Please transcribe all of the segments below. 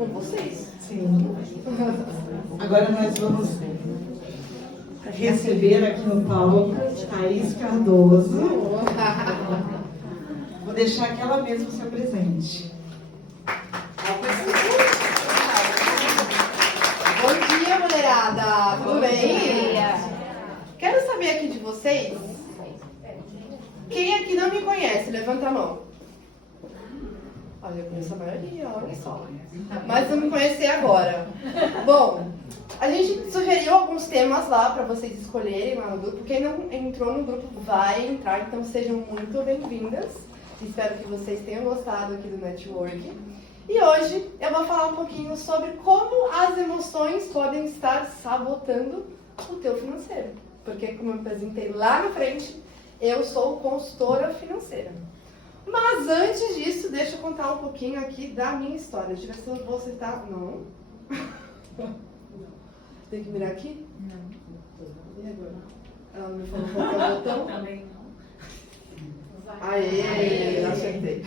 com vocês. Sim. Agora nós vamos receber aqui no palco Thaís Cardoso. Vou deixar que ela mesma se apresente. Bom dia, mulherada! Tudo bem? Quero saber aqui de vocês, quem aqui não me conhece? Levanta a mão. Olha, eu conheço a maioria, olha só. Mas não me conhecer agora. Bom, a gente sugeriu alguns temas lá para vocês escolherem lá no grupo. Quem não entrou no grupo vai entrar, então sejam muito bem-vindas. Espero que vocês tenham gostado aqui do network. E hoje eu vou falar um pouquinho sobre como as emoções podem estar sabotando o teu financeiro. Porque, como eu apresentei lá na frente, eu sou consultora financeira. Mas antes disso, deixa eu contar um pouquinho aqui da minha história. Deixa eu ver se eu vou acertar. Não. Tem que mirar aqui? Não. E agora? Ela me falou qual é o botão? Também não. Aê, acertei.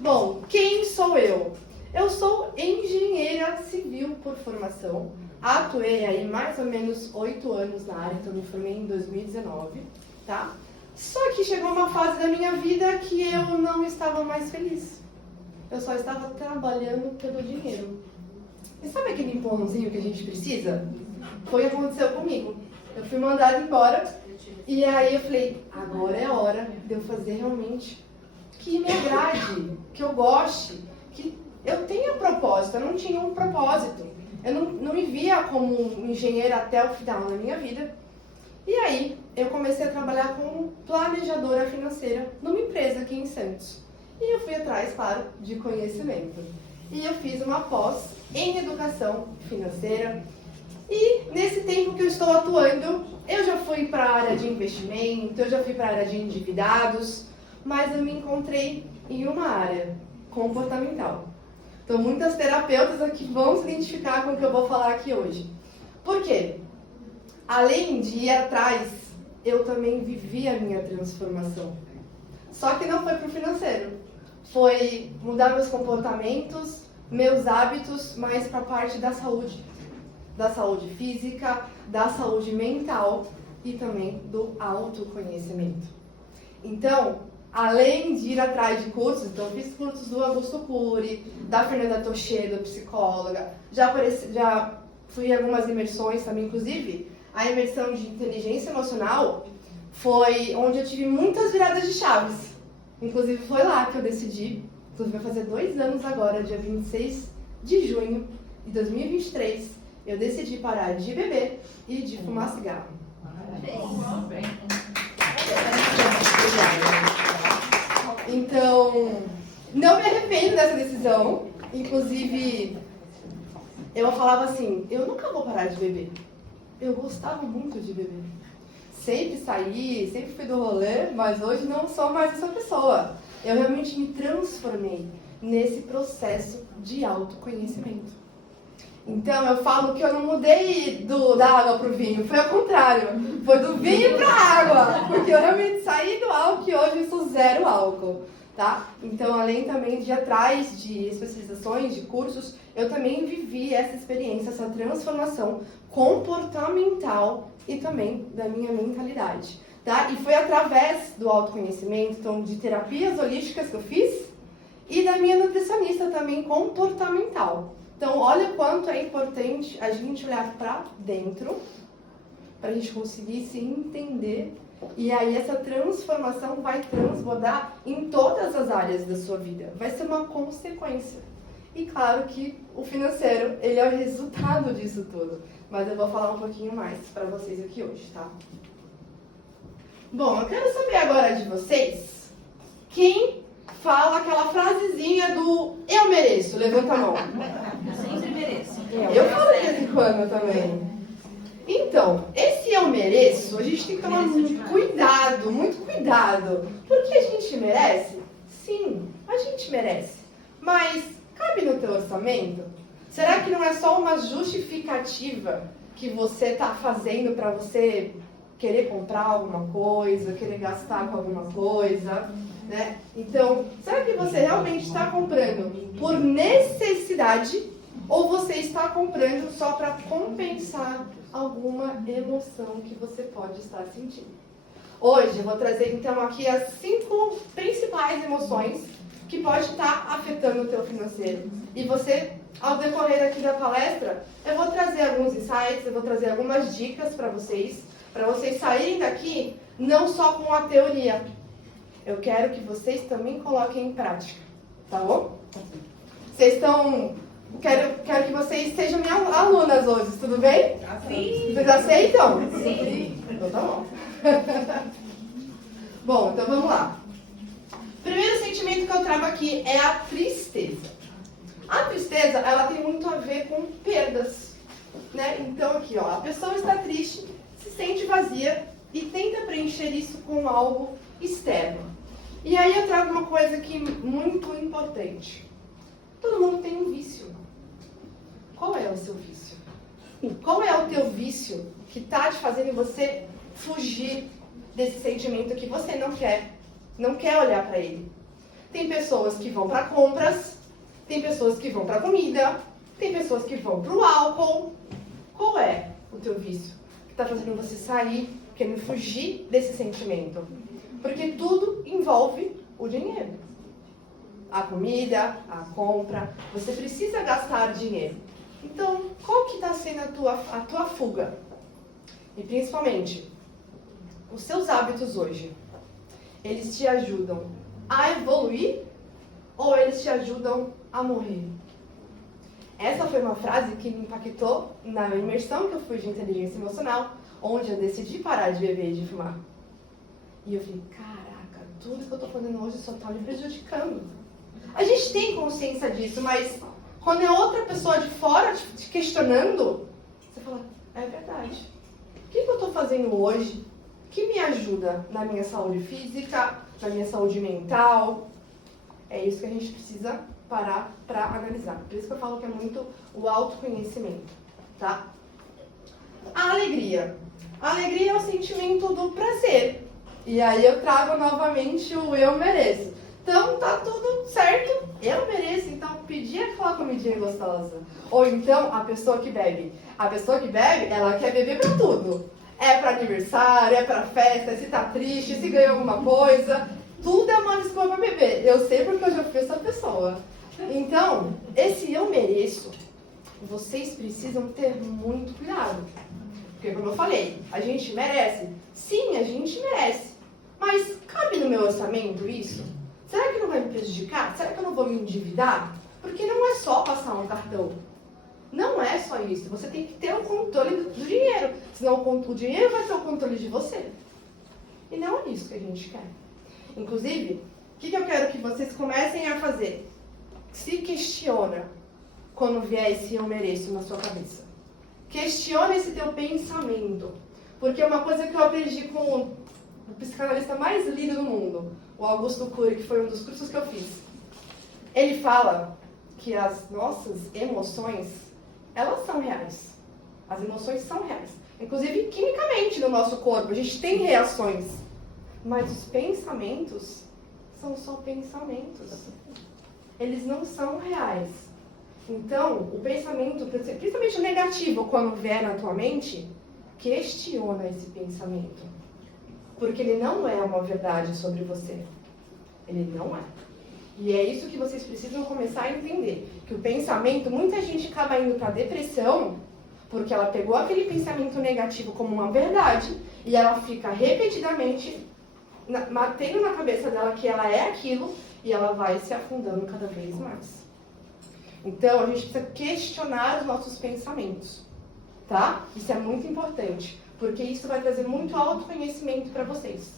Bom, quem sou eu? Eu sou engenheira civil por formação. Atuei aí mais ou menos 8 anos na área, então me formei em 2019, tá? Só que chegou uma fase da minha vida que eu não estava mais feliz. Eu só estava trabalhando pelo dinheiro. E sabe aquele empurrãozinho que a gente precisa? Foi o que aconteceu comigo. Eu fui mandada embora e aí eu falei, agora é a hora de eu fazer realmente que me agrade, que eu goste, que eu tenha propósito. Eu não tinha um propósito. Eu não me via como engenheira até o final da minha vida. E aí, eu comecei a trabalhar como planejadora financeira numa empresa aqui em Santos. E eu fui atrás, claro, de conhecimento. E eu fiz uma pós em educação financeira. E nesse tempo que eu estou atuando, eu já fui para a área de investimento, eu já fui para a área de endividados, mas eu me encontrei em uma área comportamental. Então, muitas terapeutas aqui vão se identificar com o que eu vou falar aqui hoje. Por quê? Além de ir atrás, eu também vivi a minha transformação. Só que não foi para o financeiro. Foi mudar meus comportamentos, meus hábitos, mais para a parte da saúde. Da saúde física, da saúde mental e também do autoconhecimento. Então, além de ir atrás de cursos, então eu fiz cursos do Augusto Cury, da Fernanda Tochedo, psicóloga, já fui em algumas imersões também, inclusive a imersão de inteligência emocional foi onde eu tive muitas viradas de chaves. Inclusive foi lá que eu decidi, inclusive vai fazer 2 anos agora, dia 26 de junho de 2023, eu decidi parar de beber e de fumar cigarro. Então, não me arrependo dessa decisão. Inclusive, eu falava assim, eu nunca vou parar de beber. Eu gostava muito de beber. Sempre saí, sempre fui do rolê, mas hoje não sou mais essa pessoa. Eu realmente me transformei nesse processo de autoconhecimento. Então, eu falo que eu não mudei da água para o vinho, foi ao contrário. Foi do vinho para a água, porque eu realmente saí do álcool e hoje eu sou zero álcool, tá? Então, além também de ir atrás de especializações, de cursos, eu também vivi essa experiência, essa transformação comportamental e também da minha mentalidade, tá? E foi através do autoconhecimento, então, de terapias holísticas que eu fiz e da minha nutricionista também comportamental. Então, olha quanto é importante a gente olhar para dentro, para a gente conseguir se entender. E aí essa transformação vai transbordar em todas as áreas da sua vida. Vai ser uma consequência. E claro que o financeiro, ele é o resultado disso tudo. Mas eu vou falar um pouquinho mais para vocês aqui hoje, tá? Bom, eu quero saber agora de vocês, quem fala aquela frasezinha do eu mereço? Levanta a mão. Sempre mereço. Eu falo de vez em quando também. Então, esse eu mereço, a gente tem que tomar muito cuidado. Porque a gente merece? Sim, a gente merece. Mas cabe no teu orçamento? Será que não é só uma justificativa que você está fazendo para você querer comprar alguma coisa, querer gastar com alguma coisa, né? Então, será que você realmente está comprando por necessidade Ou você está comprando só para compensar alguma emoção que você pode estar sentindo? Hoje eu vou trazer então aqui as 5 principais emoções que pode estar afetando o teu financeiro. E você, ao decorrer aqui da palestra, eu vou trazer alguns insights, eu vou trazer algumas dicas para vocês saírem daqui não só com a teoria. Eu quero que vocês também coloquem em prática, tá bom? Vocês estão... Quero que vocês sejam minhas alunas hoje, tudo bem? Sim. Vocês aceitam? Sim. Então tá bom. Bom, então vamos lá. Primeiro sentimento que eu trago aqui é a tristeza. A tristeza, ela tem muito a ver com perdas, né? Então aqui, ó, a pessoa está triste, se sente vazia e tenta preencher isso com algo externo. E aí eu trago uma coisa aqui muito importante. Todo mundo tem um vício. Qual é o seu vício? Qual é o teu vício que está te fazendo você fugir desse sentimento que você não quer olhar para ele? Tem pessoas que vão para compras, tem pessoas que vão para comida, tem pessoas que vão para o álcool. Qual é o teu vício que está fazendo você sair, querendo fugir desse sentimento? Porque tudo envolve o dinheiro. A comida, a compra, você precisa gastar dinheiro. Então, qual que está sendo a tua fuga? E principalmente, os seus hábitos hoje, eles te ajudam a evoluir ou eles te ajudam a morrer? Essa foi uma frase que me impactou na imersão que eu fui de inteligência emocional, onde eu decidi parar de beber e de fumar. E eu falei, caraca, tudo que eu estou fazendo hoje só está me prejudicando. A gente tem consciência disso, mas quando é outra pessoa de fora te questionando, você fala, é verdade. O que eu estou fazendo hoje que me ajuda na minha saúde física, na minha saúde mental? É isso que a gente precisa parar para analisar. Por isso que eu falo que é muito o autoconhecimento, tá? A alegria. A alegria é o sentimento do prazer. E aí eu trago novamente o eu mereço. Então tá tudo certo, eu mereço, então pedir aquela comidinha gostosa. Ou então a pessoa que bebe. A pessoa que bebe, ela quer beber pra tudo. É pra aniversário, é pra festa, se tá triste, se ganhou alguma coisa. Tudo é uma desculpa pra beber. Eu sei porque eu já fui essa pessoa. Então, esse eu mereço, vocês precisam ter muito cuidado. Porque como eu falei, a gente merece. Sim, a gente merece. Mas cabe no meu orçamento isso? Será que não vai me prejudicar? Será que eu não vou me endividar? Porque não é só passar um cartão. Não é só isso. Você tem que ter o controle do dinheiro. Senão o dinheiro vai ter o controle de você. E não é isso que a gente quer. Inclusive, o que eu quero que vocês comecem a fazer? Se questiona quando vier esse eu mereço na sua cabeça. Questiona esse teu pensamento. Porque uma coisa que eu aprendi com o psicanalista mais lido do mundo, o Augusto Cury, que foi um dos cursos que eu fiz. Ele fala que as nossas emoções, elas são reais. As emoções são reais. Inclusive, quimicamente no nosso corpo, a gente tem reações. Mas os pensamentos são só pensamentos. Eles não são reais. Então, o pensamento, principalmente o negativo, quando vier na tua mente, questiona esse pensamento. Porque ele não é uma verdade sobre você. Ele não é. E é isso que vocês precisam começar a entender. Que o pensamento, muita gente acaba indo para depressão porque ela pegou aquele pensamento negativo como uma verdade e ela fica repetidamente mantendo na cabeça dela que ela é aquilo e ela vai se afundando cada vez mais. Então, a gente precisa questionar os nossos pensamentos, tá? Isso é muito importante. Porque isso vai trazer muito autoconhecimento para vocês.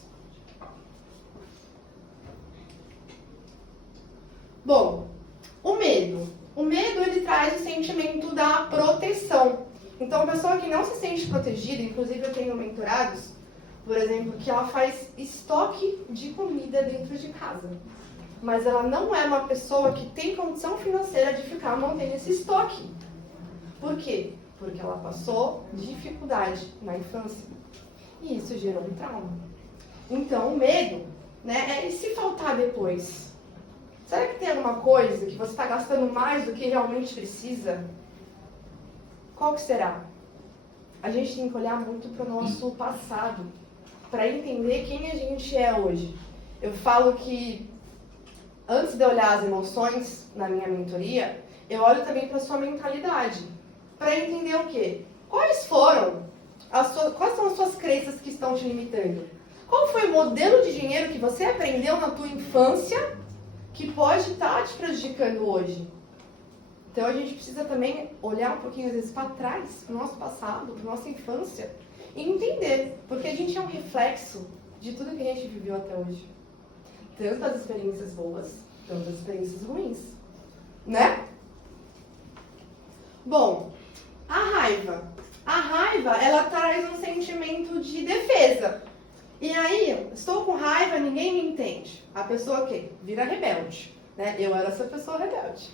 Bom, o medo. O medo, ele traz o sentimento da proteção. Então, a pessoa que não se sente protegida, inclusive eu tenho mentorados, por exemplo, que ela faz estoque de comida dentro de casa. Mas ela não é uma pessoa que tem condição financeira de ficar mantendo esse estoque. Por quê? Porque ela passou dificuldade na infância. E isso gerou um trauma. Então, o medo, né, é se faltar depois. Será que tem alguma coisa que você está gastando mais do que realmente precisa? Qual que será? A gente tem que olhar muito para o nosso passado, para entender quem a gente é hoje. Eu falo que, antes de olhar as emoções na minha mentoria, eu olho também para a sua mentalidade, para entender o quê? Quais são as suas crenças que estão te limitando? Qual foi o modelo de dinheiro que você aprendeu na tua infância que pode estar te prejudicando hoje? Então a gente precisa também olhar um pouquinho, às vezes, para trás, para o nosso passado, para a nossa infância, e entender, porque a gente é um reflexo de tudo que a gente viveu até hoje. Tanto as experiências boas, tanto as experiências ruins. Né? Bom, a raiva. A raiva, ela traz um sentimento de defesa. E aí, estou com raiva, ninguém me entende. A pessoa o quê? Vira rebelde. Né? Eu era essa pessoa rebelde.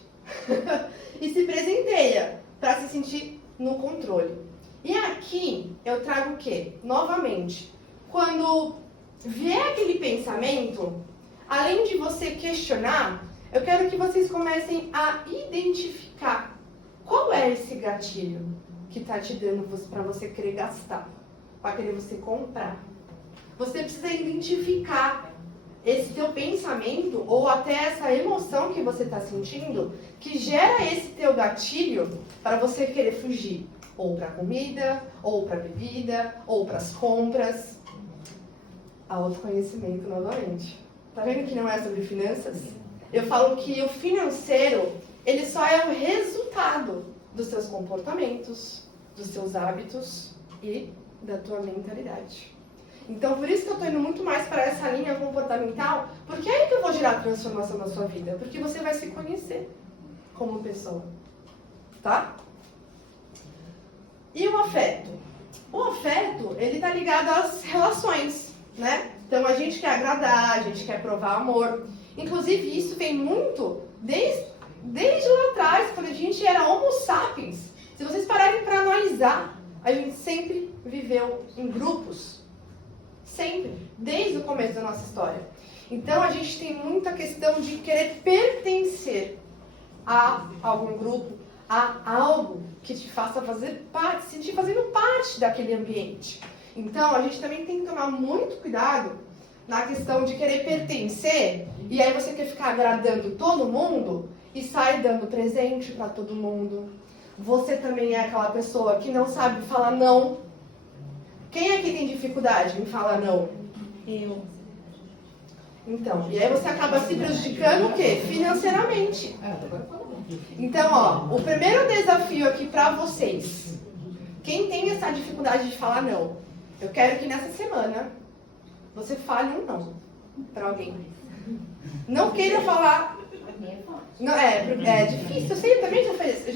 E se presenteia para se sentir no controle. E aqui eu trago o quê? Novamente, quando vier aquele pensamento, além de você questionar, eu quero que vocês comecem a identificar qual é esse gatilho que está te dando para você querer gastar, para querer você comprar. Você precisa identificar esse teu pensamento ou até essa emoção que você está sentindo que gera esse teu gatilho para você querer fugir. Ou para comida, ou para bebida, ou para as compras. Autoconhecimento novamente. Tá vendo que não é sobre finanças? Eu falo que o financeiro, ele só é o resultado dos seus comportamentos, dos seus hábitos e da tua mentalidade. Então, por isso que eu estou indo muito mais para essa linha comportamental, porque é aí que eu vou gerar transformação na sua vida, porque você vai se conhecer como pessoa, tá? E o afeto? O afeto, ele está ligado às relações, né? Então, a gente quer agradar, a gente quer provar amor. Inclusive, isso vem muito desde lá atrás, quando a gente era Homo sapiens. Se vocês pararem para analisar, a gente sempre viveu em grupos. Sempre, desde o começo da nossa história. Então, a gente tem muita questão de querer pertencer a algum grupo, a algo que te faça fazer parte, se sentir fazendo parte daquele ambiente. Então, a gente também tem que tomar muito cuidado na questão de querer pertencer, e aí você quer ficar agradando todo mundo e sai dando presente para todo mundo. Você também é aquela pessoa que não sabe falar não. Quem aqui tem dificuldade em falar não? Eu. Então, e aí você acaba se prejudicando o quê? Financeiramente. Então, ó, o primeiro desafio aqui pra vocês. Quem tem essa dificuldade de falar não, eu quero que nessa semana você fale um não pra alguém. Não queira falar. Não, é difícil, eu sei, eu também já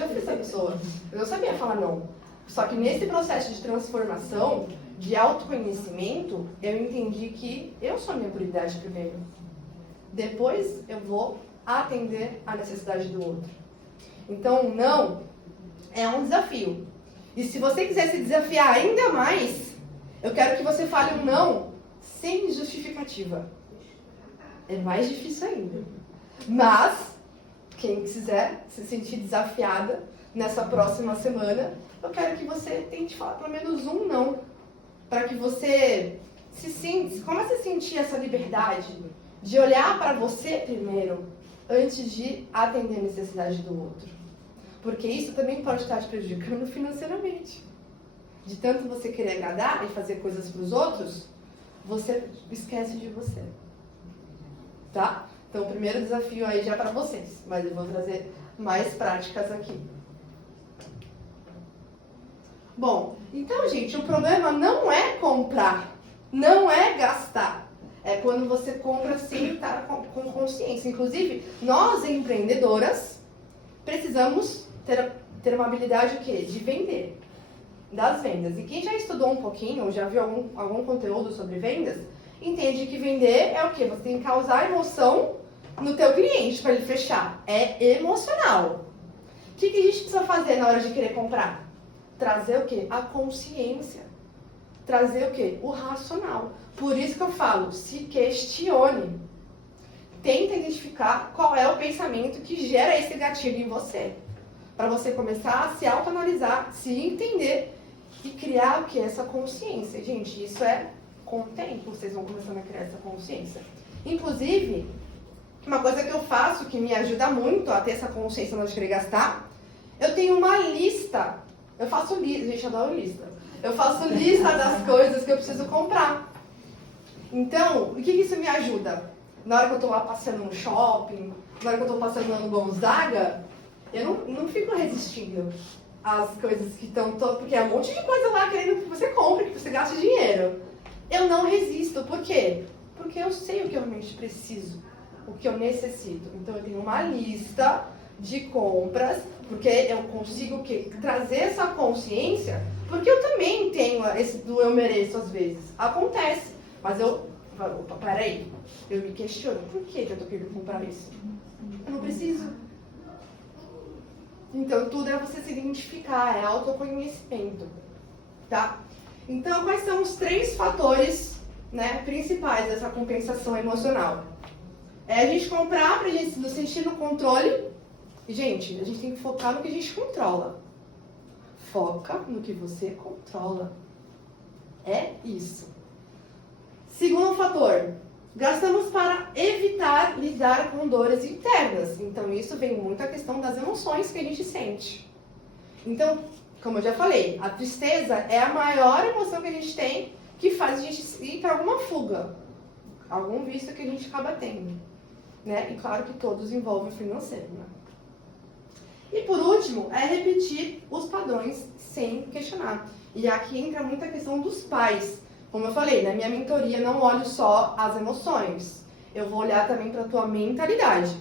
fui essa pessoa. Eu não sabia falar não. Só que nesse processo de transformação, de autoconhecimento, eu entendi que eu sou a minha prioridade primeiro. Depois eu vou atender a necessidade do outro. Então, o não é um desafio. E se você quiser se desafiar ainda mais, eu quero que você fale um não sem justificativa. É mais difícil ainda. Mas, quem quiser se sentir desafiada nessa próxima semana, eu quero que você tente falar pelo menos um não, para que você comece a sentir essa liberdade de olhar para você primeiro, antes de atender a necessidade do outro. Porque isso também pode estar te prejudicando financeiramente. De tanto você querer agradar e fazer coisas para os outros, você esquece de você. Tá? Então, o primeiro desafio aí já é para vocês, mas eu vou trazer mais práticas aqui. Bom, então, gente, o problema não é comprar, não é gastar. É quando você compra sem estar com consciência. Inclusive, nós, empreendedoras, precisamos ter uma habilidade o quê? De vender, das vendas. E quem já estudou um pouquinho, ou já viu algum conteúdo sobre vendas, entende que vender é o quê? Você tem que causar emoção no teu cliente para ele fechar. É emocional. O que a gente precisa fazer na hora de querer comprar? Trazer o quê? A consciência. Trazer o quê? O racional. Por isso que eu falo, se questione. tenta identificar qual é o pensamento que gera esse gatilho em você. Para você começar a se autoanalisar, se entender e criar o que é essa consciência. Gente, isso é com o tempo, vocês vão começando a criar essa consciência. Inclusive, uma coisa que eu faço que me ajuda muito a ter essa consciência na hora de querer gastar, eu tenho uma lista. Eu faço lista, gente, adoro lista. Eu faço lista das coisas que eu preciso comprar. Então, o que isso me ajuda? Na hora que eu tô lá passeando no shopping, na hora que eu tô passeando no Gonzaga, eu não fico resistindo às coisas que estão todas, porque é um monte de coisa lá querendo que você compre, que você gaste dinheiro. Eu não resisto. Por quê? Porque eu sei o que eu realmente preciso, o que eu necessito. Então eu tenho uma lista de compras, porque eu consigo trazer essa consciência, porque eu também tenho esse do eu mereço às vezes. Acontece, mas opa, peraí, eu me questiono, por que eu tô querendo comprar isso? Eu não preciso. Então tudo é você se identificar, é autoconhecimento, tá? Então quais são os 3 fatores, né, principais dessa compensação emocional? É a gente comprar pra gente se sentir no controle. E, gente, a gente tem que focar no que a gente controla. Foca no que você controla. É isso. Segundo fator, gastamos para evitar lidar com dores internas. Então, isso vem muito a questão das emoções que a gente sente. Então, como eu já falei, a tristeza é a maior emoção que a gente tem que faz a gente ir para alguma fuga, algum vício que a gente acaba tendo, né? E claro que todos envolvem o financeiro, né? E por último, é repetir os padrões sem questionar. E aqui entra muita questão dos pais. Como eu falei, na minha mentoria não olho só as emoções. Eu vou olhar também para a tua mentalidade,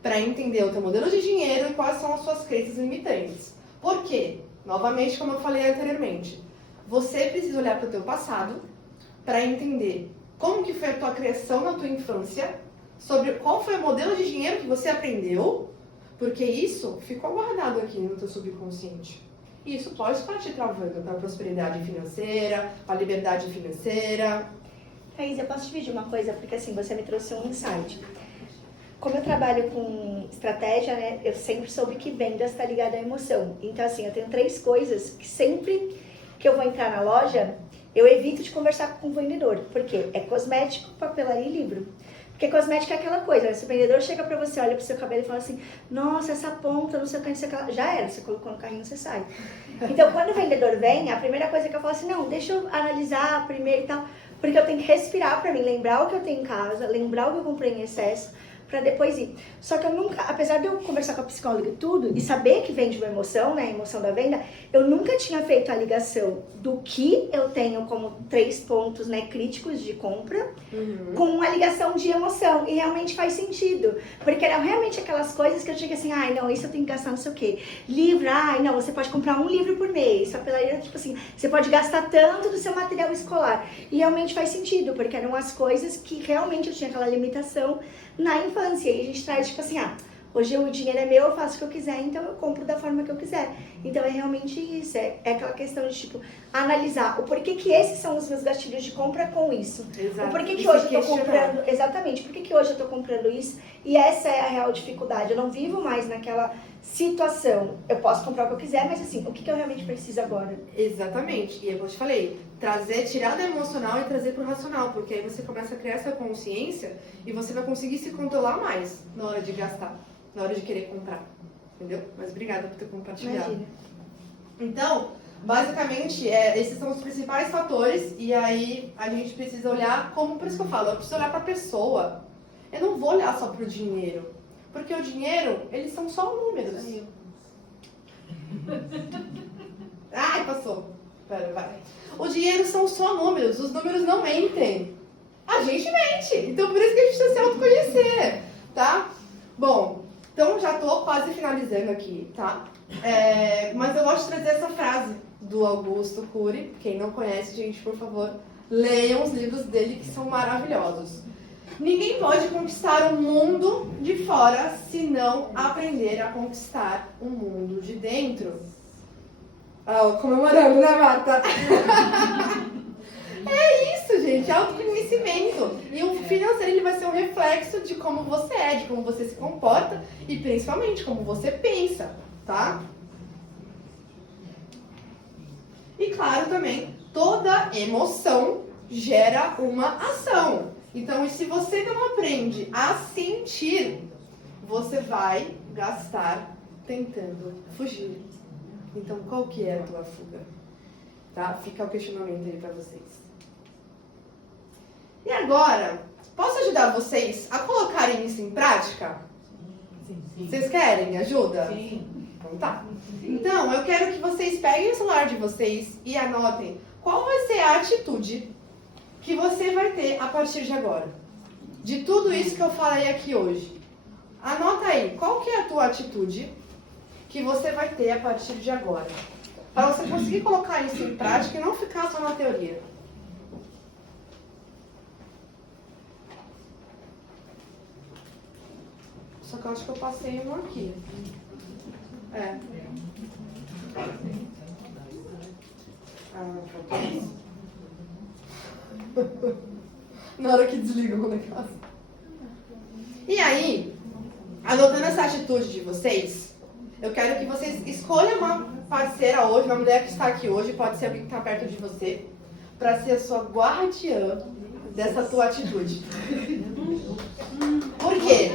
para entender o teu modelo de dinheiro e quais são as suas crenças limitantes. Por quê? Novamente, como eu falei anteriormente, você precisa olhar para o teu passado para entender como que foi a tua criação na tua infância, sobre qual foi o modelo de dinheiro que você aprendeu, porque isso ficou guardado aqui no teu subconsciente. E isso pode estar te travando para a prosperidade financeira, para a liberdade financeira. Thaís, eu posso te pedir uma coisa, porque assim, você me trouxe um insight. Como eu trabalho com estratégia, né, eu sempre soube que vendas está ligada à emoção. Então, assim, eu tenho 3 coisas que sempre que eu vou entrar na loja, eu evito de conversar com o vendedor. Por quê? É cosmético, papelaria e livro. Porque cosmético é aquela coisa, né? Se o vendedor chega pra você, olha pro seu cabelo e fala assim, nossa, essa ponta, não sei o que, não sei o que, já era, você colocou no carrinho, você sai. Então, quando o vendedor vem, a primeira coisa que eu falo assim, não, deixa eu analisar primeiro e tal, porque eu tenho que respirar pra mim, lembrar o que eu tenho em casa, lembrar o que eu comprei em excesso, pra depois ir. Só que eu nunca, apesar de eu conversar com a psicóloga e tudo, e saber que vem de uma emoção, né, a emoção da venda, eu nunca tinha feito a ligação do que eu tenho como 3 pontos, né, críticos de compra, com uma ligação de emoção, e realmente faz sentido, porque eram realmente aquelas coisas que eu tinha que assim, ai não, isso eu tenho que gastar não sei o quê, livro, ai não, você pode comprar um livro por mês, papelaria, tipo assim, você pode gastar tanto do seu material escolar, e realmente faz sentido, porque eram as coisas que realmente eu tinha aquela limitação na infância, e a gente traz tipo assim, hoje o dinheiro é meu, eu faço o que eu quiser, então eu compro da forma que eu quiser. Então é realmente isso, é aquela questão de tipo, analisar o porquê que esses são os meus gatilhos de compra com isso. Exato. O porquê que hoje eu tô comprando, exatamente, por que hoje eu tô comprando isso, e essa é a real dificuldade, eu não vivo mais naquela situação, eu posso comprar o que eu quiser, mas assim, o que eu realmente preciso agora? Exatamente, e eu te falei, tirar do emocional e trazer pro racional, porque aí você começa a criar essa consciência e você vai conseguir se controlar mais na hora de gastar, na hora de querer comprar, entendeu? Mas obrigada por ter compartilhado. Imagina. Então, basicamente, esses são os principais fatores e aí a gente precisa olhar, como por isso que eu falo, eu preciso olhar pra pessoa. Eu não vou olhar só pro dinheiro, porque o dinheiro, eles são só números. Ai, passou. Pera, vai. O dinheiro são só números, os números não mentem. A gente mente, então por isso que a gente precisa se autoconhecer, tá? Bom, então já tô quase finalizando aqui, tá? Mas eu gosto de trazer essa frase do Augusto Cury. Quem não conhece, gente, por favor, leiam os livros dele que são maravilhosos. Ninguém pode conquistar o mundo de fora se não aprender a conquistar o mundo de dentro. Comemorando, né, Marta? É isso, gente, autoconhecimento. E o financeiro ele vai ser um reflexo de como você é, de como você se comporta e principalmente como você pensa, tá? E claro também, toda emoção gera uma ação. Então, e se você não aprende a sentir, você vai gastar tentando fugir. Então, qual que é a tua fuga? Tá? Fica o questionamento aí pra vocês. E agora, posso ajudar vocês a colocarem isso em prática? Sim. Vocês querem ajuda? Sim. Então tá. Então, eu quero que vocês peguem o celular de vocês e anotem qual vai ser a atitude que você vai ter a partir de agora. De tudo isso que eu falei aqui hoje. Anota aí, qual que é a tua atitude que você vai ter a partir de agora? Para você conseguir colocar isso em prática e não ficar só na teoria. Só que eu acho que eu passei um aqui. É. Na hora que desliga o negócio. E aí, anotando essa atitude de vocês, eu quero que vocês escolham uma parceira hoje, uma mulher que está aqui hoje, pode ser alguém que está perto de você, para ser a sua guardiã dessa tua atitude. Por quê?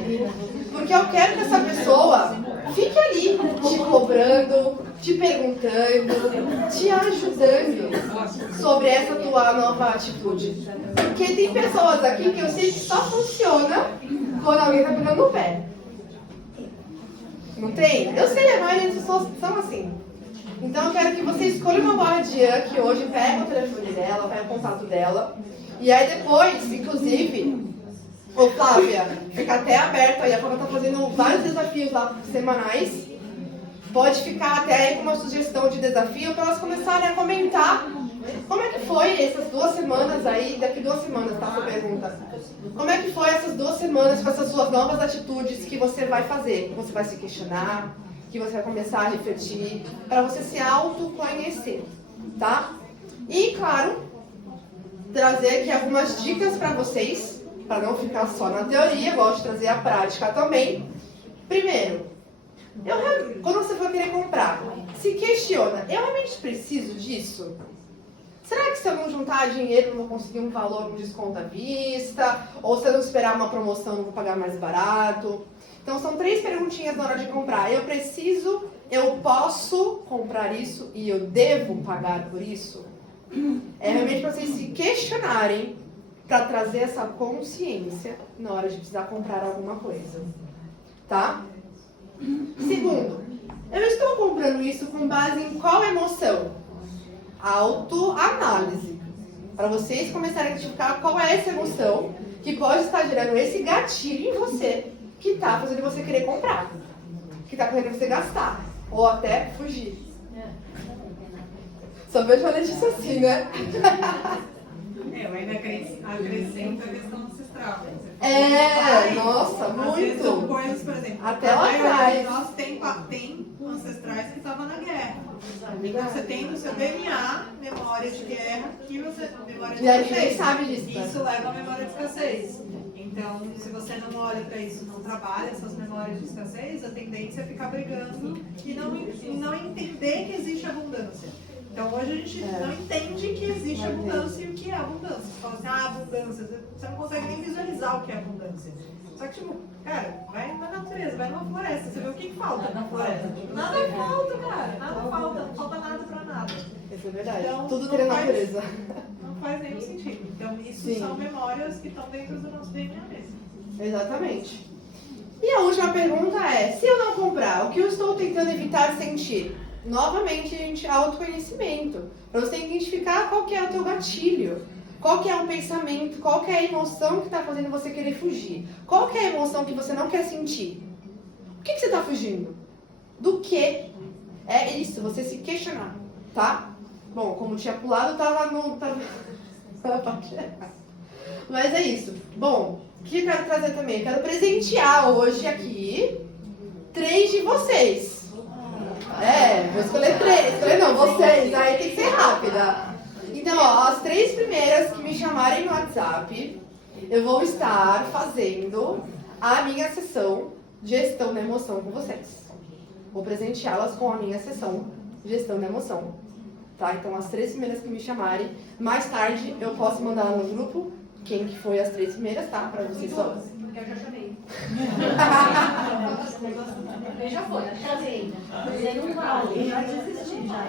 Porque eu quero que essa pessoa fique ali, te cobrando, te perguntando, te ajudando sobre essa tua nova atitude. Porque tem pessoas aqui que eu sei que só funciona quando alguém tá pegando no pé. Não tem? Eu sei, a maioria das pessoas são assim. Então eu quero que você escolha uma guardiã que hoje pega o telefone dela, pega o contato dela. E aí depois, inclusive, ô Flávia, fica até aberto aí, a Flávia tá fazendo vários desafios lá semanais. Pode ficar até aí com uma sugestão de desafio para elas começarem a comentar como é que foi essas 2 semanas aí, daqui 2 semanas, tá? Essa pergunta. Como é que foi essas 2 semanas com essas suas novas atitudes que você vai fazer? Que você vai se questionar, que você vai começar a refletir, para você se autoconhecer, tá? E, claro, trazer aqui algumas dicas para vocês, para não ficar só na teoria, gosto de trazer a prática também. Primeiro, quando você for querer comprar, se questiona, eu realmente preciso disso? Será que se eu não juntar dinheiro eu não vou conseguir um valor, um desconto à vista? Ou se eu não esperar uma promoção eu não vou pagar mais barato? Então são 3 perguntinhas na hora de comprar. Eu preciso, eu posso comprar isso e eu devo pagar por isso? É realmente para vocês se questionarem para trazer essa consciência na hora de precisar comprar alguma coisa. Tá? Segundo, eu estou comprando isso com base em qual emoção? Autoanálise. Para vocês começarem a identificar qual é essa emoção que pode estar gerando esse gatilho em você que está fazendo você querer comprar, que está fazendo você gastar ou até fugir. Só vejo a Letícia assim, né? Eu ainda acrescento a questão ancestral. Nossa, Às vezes são muito. coisas, por exemplo, Até lá a maioria atrás. de nós tem ancestrais que estavam na guerra. Então você tem no seu DNA memória de guerra que você memória de E a gente escassez. nem sabe disso, né? Isso leva à memória de escassez. Então, se você não olha para isso, não trabalha essas memórias de escassez, a tendência é ficar brigando e não entender que existe abundância. Então hoje a gente não entende que existe abundância e o que é abundância. Você fala assim, abundância, você não consegue nem visualizar o que é abundância. Só que, tipo, cara, vai na natureza, vai numa floresta, você vê o que falta na floresta. Nada falta, cara, nada falta, não falta nada pra nada. Isso é verdade. Então, Tudo não tem na faz- natureza. Não faz nenhum sentido. Então isso Sim. são memórias que estão dentro do nosso DNA mesmo. Exatamente. E a última pergunta é, se eu não comprar, o que eu estou tentando evitar sentir? Novamente, gente, autoconhecimento. Para você identificar qual que é o teu gatilho. Qual que é o pensamento, qual que é a emoção que está fazendo você querer fugir. Qual que é a emoção que você não quer sentir. O que você está fugindo? Do que? É isso, você se questionar, tá? Bom, como tinha pulado, tava na parte errada. Mas é isso. Bom, o que eu quero trazer também? Eu quero presentear hoje aqui 3 de vocês. Vou escolher 3. Escolher não, vocês. Aí tem que ser rápida. Então, ó, as 3 primeiras que me chamarem no WhatsApp, eu vou estar fazendo a minha sessão de gestão da emoção com vocês. Vou presenteá-las com a minha sessão de gestão da emoção. Tá? Então, as 3 primeiras que me chamarem, mais tarde eu posso mandar lá no grupo quem que foi as 3 primeiras, tá? Pra vocês só. Porque eu já chamei. Eu já foi, chamei. Você não vale, já desisti já.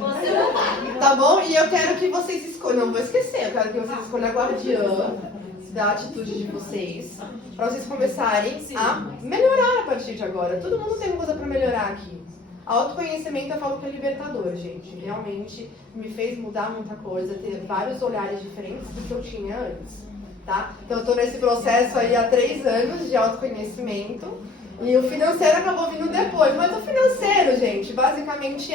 Você não vale. Tá bom? E eu quero que vocês escolham, não vou esquecer, eu quero que vocês escolham a guardiã da atitude de vocês, pra vocês começarem a melhorar a partir de agora. Todo mundo tem coisa pra melhorar aqui. Autoconhecimento eu falo que é libertador, gente. Realmente me fez mudar muita coisa, ter vários olhares diferentes do que eu tinha antes, tá? Então eu tô nesse processo aí há 3 anos de autoconhecimento e o financeiro acabou vindo depois. Mas o financeiro, gente, basicamente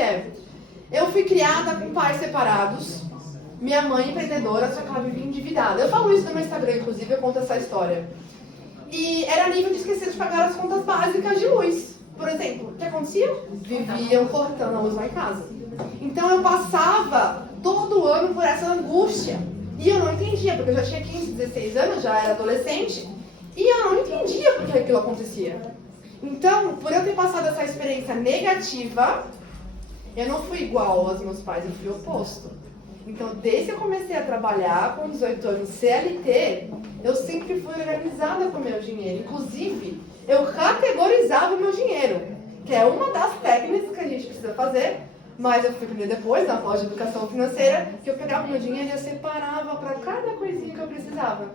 eu fui criada com pais separados, minha mãe empreendedora, só que ela vivia endividada. Eu falo isso no meu Instagram, inclusive, eu conto essa história. E era nível de esquecer de pagar as contas básicas de luz. Por exemplo, o que acontecia? Viviam cortando a luz lá em casa. Então eu passava todo ano por essa angústia. E eu não entendia, porque eu já tinha 15, 16 anos, já era adolescente. E eu não entendia por que aquilo acontecia. Então, por eu ter passado essa experiência negativa, eu não fui igual aos meus pais, eu fui oposto. Então, desde que eu comecei a trabalhar com 18 anos CLT, eu sempre fui organizada com o meu dinheiro. Inclusive, eu categorizava o meu dinheiro, que é uma das técnicas que a gente precisa fazer, mas eu fui aprender depois, na pós de educação financeira, que eu pegava o meu dinheiro e eu separava para cada coisinha que eu precisava.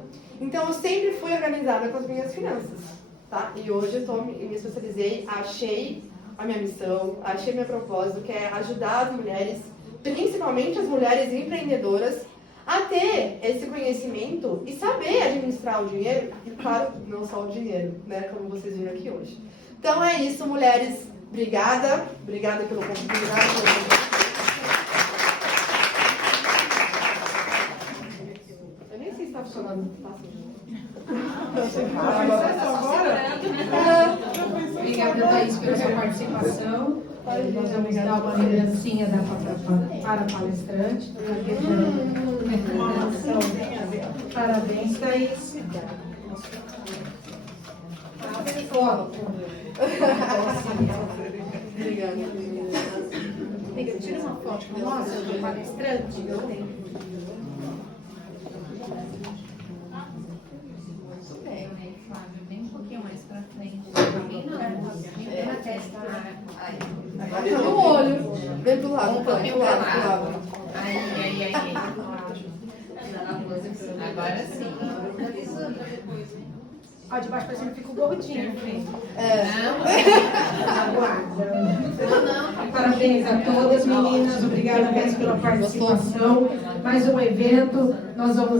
Então, eu sempre fui organizada com as minhas finanças, tá? E hoje eu me especializei, achei a minha missão, achei meu propósito, que é ajudar as mulheres, principalmente as mulheres empreendedoras, a ter esse conhecimento e saber administrar o dinheiro, e claro, não só o dinheiro, né, como vocês viram aqui hoje. Então é isso, mulheres. Obrigada pelo convite. Eu nem sei se está funcionando. Obrigada, Thaís, pela sua participação. Nós vamos dar uma lembrancinha para a palestrante. Parabéns, Thaís. Obrigada. Amiga, tira uma foto nossa do palestrante. Eu tenho. Bem um pouquinho mais pra frente. Bem na testa. Agora tá no olho. Vem pro lado, pro lado. Aí. Agora sim. Ó, de baixo pra cima fica o gordinho. Parabéns a todas, meninas. Obrigada, Thaís, pela participação. Mais um evento. Nós vamos